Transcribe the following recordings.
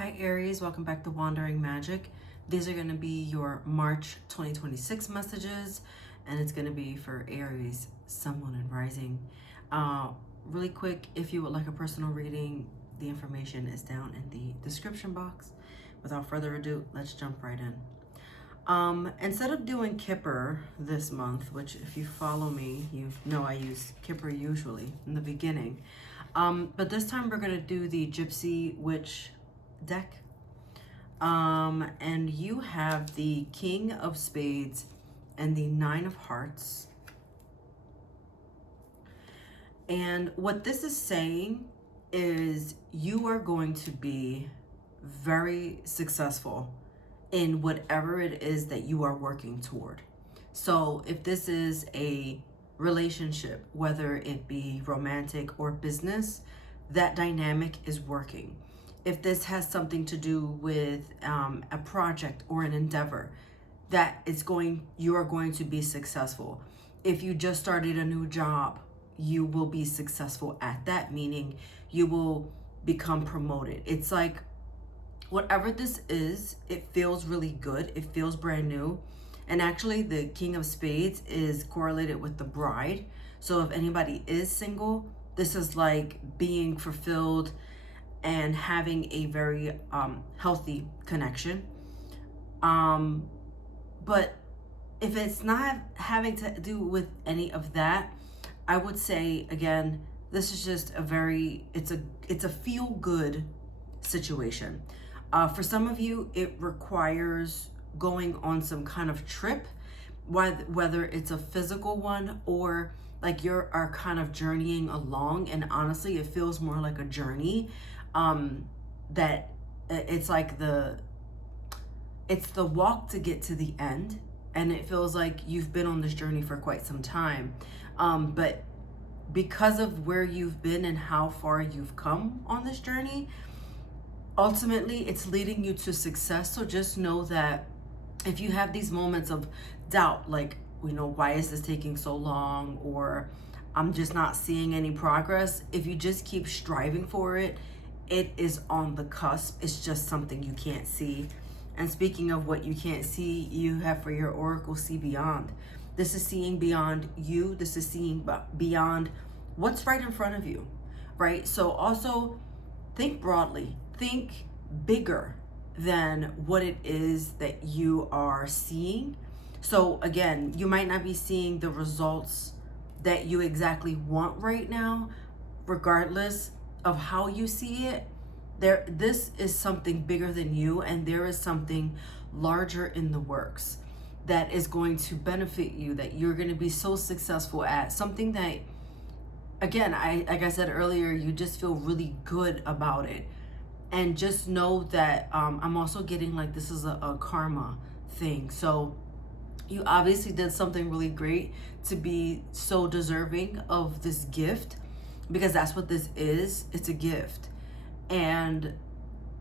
Hi Aries, welcome back to Wandering Magic. These are going to be your March 2026 messages, and it's going to be for Aries, Sun, Moon, and Rising. Really quick, if you would like a personal reading, the information is down in the description box. Without further ado, let's jump right in. Instead of doing Kipper this month, which if you follow me, you know I use Kipper usually in the beginning. But this time we're going to do the Gypsy Witch deck. And you have the King of Spades and the Nine of Hearts. And what this is saying is you are going to be very successful in whatever it is that you are working toward. So if this is a relationship, whether it be romantic or business, that dynamic is working. If this has something to do with a project or an endeavor, you are going to be successful. If you just started a new job, you will be successful at that, meaning you will become promoted. It's like whatever this is, it feels really good. It feels brand new. And actually the King of Spades is correlated with the Bride. So if anybody is single, this is like being fulfilled and having a very healthy connection. But if it's not having to do with any of that, I would say, again, this is just it's a feel good situation. For some of you, it requires going on some kind of trip, whether it's a physical one or like you are kind of journeying along. And honestly, it feels more like a journey. That it's like it's the walk to get to the end, and it feels like you've been on this journey for quite some time. But because of where you've been and how far you've come on this journey, ultimately it's leading you to success. So just know that if you have these moments of doubt, like, why is this taking so long, or I'm just not seeing any progress, if you just keep striving for it, it is on the cusp. It's just something you can't see. And speaking of what you can't see, you have for your oracle, see beyond. This is seeing beyond you. This is seeing beyond what's right in front of you, right? So also think broadly, think bigger than what it is that you are seeing. So again, you might not be seeing the results that you exactly want right now. Regardless of how you see it, this is something bigger than you, and there is something larger in the works that is going to benefit you, that you're going to be so successful at, something that, again, like I said earlier, you just feel really good about it. And just know that I'm also getting like this is a karma thing. So you obviously did something really great to be so deserving of this gift, because that's what this is. It's a gift. And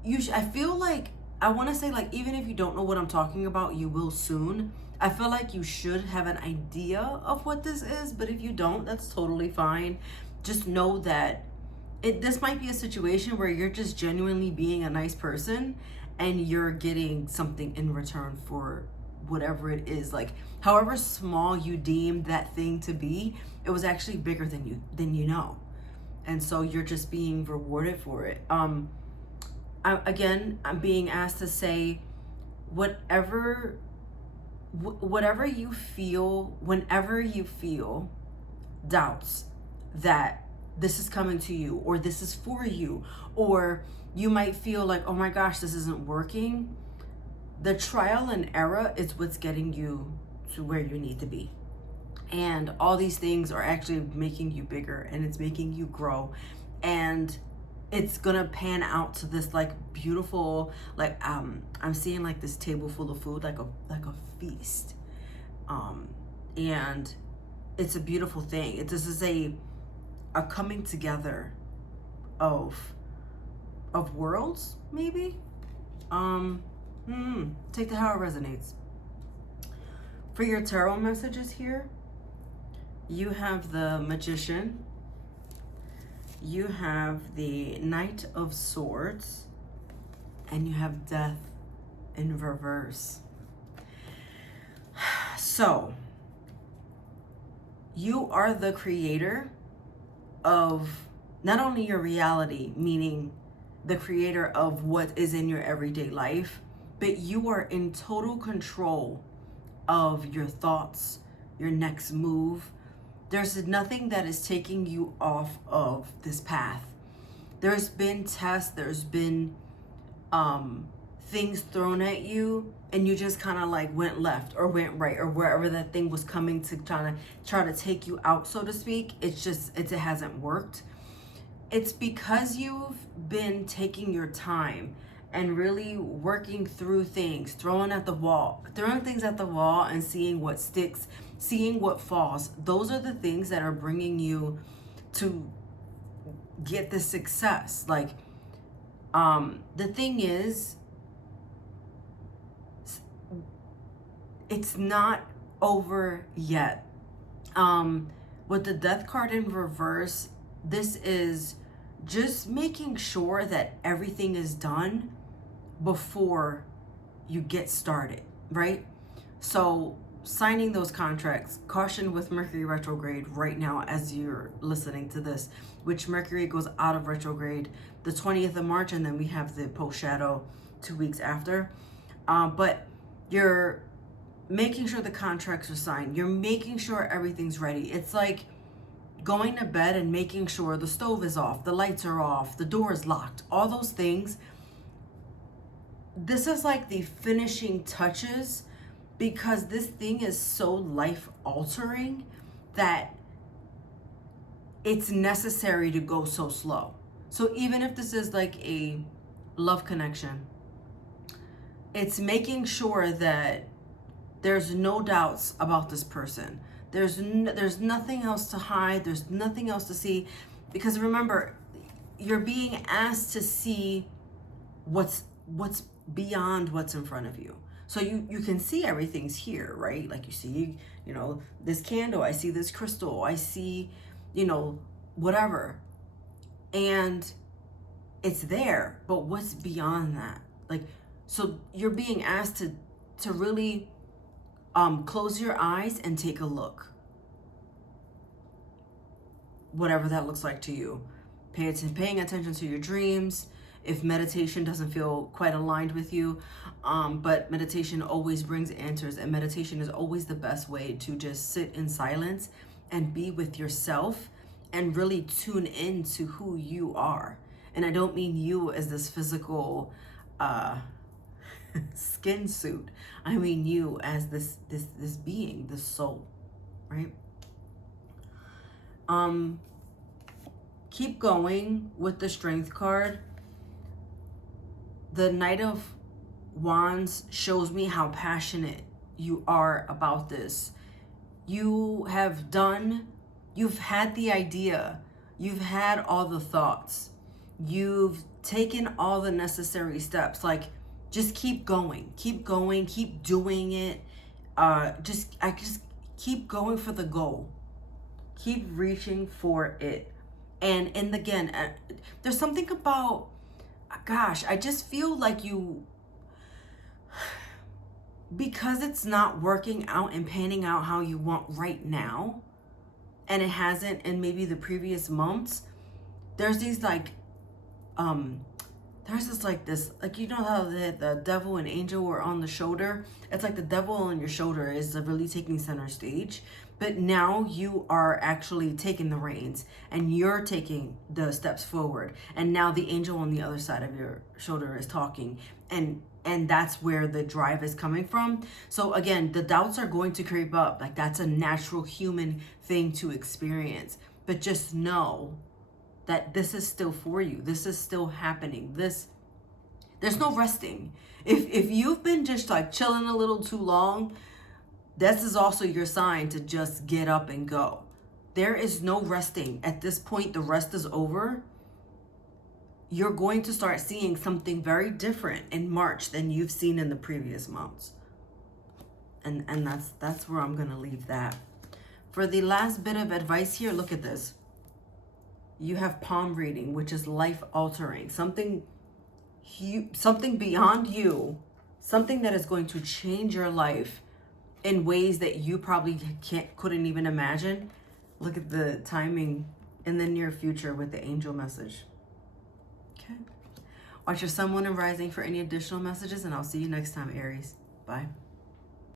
I feel like, I want to say, like, even if you don't know what I'm talking about, you will soon. I feel like you should have an idea of what this is, but if you don't, that's totally fine. Just know that this might be a situation where you're just genuinely being a nice person and you're getting something in return for whatever it is. Like, however small you deem that thing to be, it was actually bigger than you know. And so you're just being rewarded for it. I'm being asked to say, whatever you feel, whenever you feel doubts that this is coming to you, or this is for you, or you might feel like, oh my gosh, this isn't working. The trial and error is what's getting you to where you need to be. And all these things are actually making you bigger, and it's making you grow, and it's gonna pan out to this like beautiful, like I'm seeing like this table full of food, like a feast, and it's a beautiful thing. This is a coming together of worlds, maybe. Take the how it resonates. For your tarot messages here, you have the Magician, you have the Knight of Swords, and you have death in reverse. So, you are the creator of not only your reality, meaning the creator of what is in your everyday life, but you are in total control of your thoughts, your next move. There's nothing that is taking you off of this path. There's been tests, there's been things thrown at you, and you just kind of like went left or went right, or wherever that thing was coming to try to take you out, so to speak. It hasn't worked. It's because you've been taking your time and really working through things, throwing things at the wall and seeing what sticks, seeing what falls. Those are the things that are bringing you to get the success. Like, the thing is, it's not over yet. With the death card in reverse, this is just making sure that everything is done before you get started, right? So signing those contracts, caution with Mercury retrograde right now as you're listening to this, which Mercury goes out of retrograde the 20th of March, and then we have the post shadow 2 weeks after. But you're making sure the contracts are signed. You're making sure everything's ready. It's like going to bed and making sure the stove is off, the lights are off, the door is locked, all those things. This is like the finishing touches, because this thing is so life altering that it's necessary to go so slow. So even if this is like a love connection, it's making sure that there's no doubts about this person. There's nothing else to hide. There's nothing else to see. Because remember, you're being asked to see what's beyond what's in front of you. So you can see everything's here, right? Like you see, this candle, I see this crystal, I see, whatever. And it's there, but what's beyond that? Like, so you're being asked to really close your eyes and take a look. Whatever that looks like to you. Paying attention to your dreams. If meditation doesn't feel quite aligned with you, but meditation always brings answers, and meditation is always the best way to just sit in silence and be with yourself and really tune into who you are. And I don't mean you as this physical skin suit. I mean you as this being, this soul, right? Keep going with the Strength card. The Knight of Wands shows me how passionate you are about this. You've had the idea, you've had all the thoughts, you've taken all the necessary steps. Like, just keep going, keep doing it. Just keep going for the goal. Keep reaching for it. And again, there's something about, gosh, I just feel like because it's not working out and panning out how you want right now, and it hasn't in maybe the previous months, there's these like, you know how the devil and angel were on the shoulder? It's like the devil on your shoulder is really taking center stage, but now you are actually taking the reins and you're taking the steps forward. And now the angel on the other side of your shoulder is talking, and that's where the drive is coming from. So again, the doubts are going to creep up. Like, that's a natural human thing to experience, but just know that this is still for you. This is still happening. There's no resting. If you've been just like chilling a little too long, this is also your sign to just get up and go. There is no resting. At this point, the rest is over. You're going to start seeing something very different in March than you've seen in the previous months. And that's where I'm going to leave that. For the last bit of advice here, look at this. You have palm reading, which is life altering. Something something beyond you, something that is going to change your life in ways that you probably couldn't even imagine. Look at the timing in the near future with the angel message. Okay. Watch your sun, moon, and rising for any additional messages, and I'll see you next time, Aries. Bye.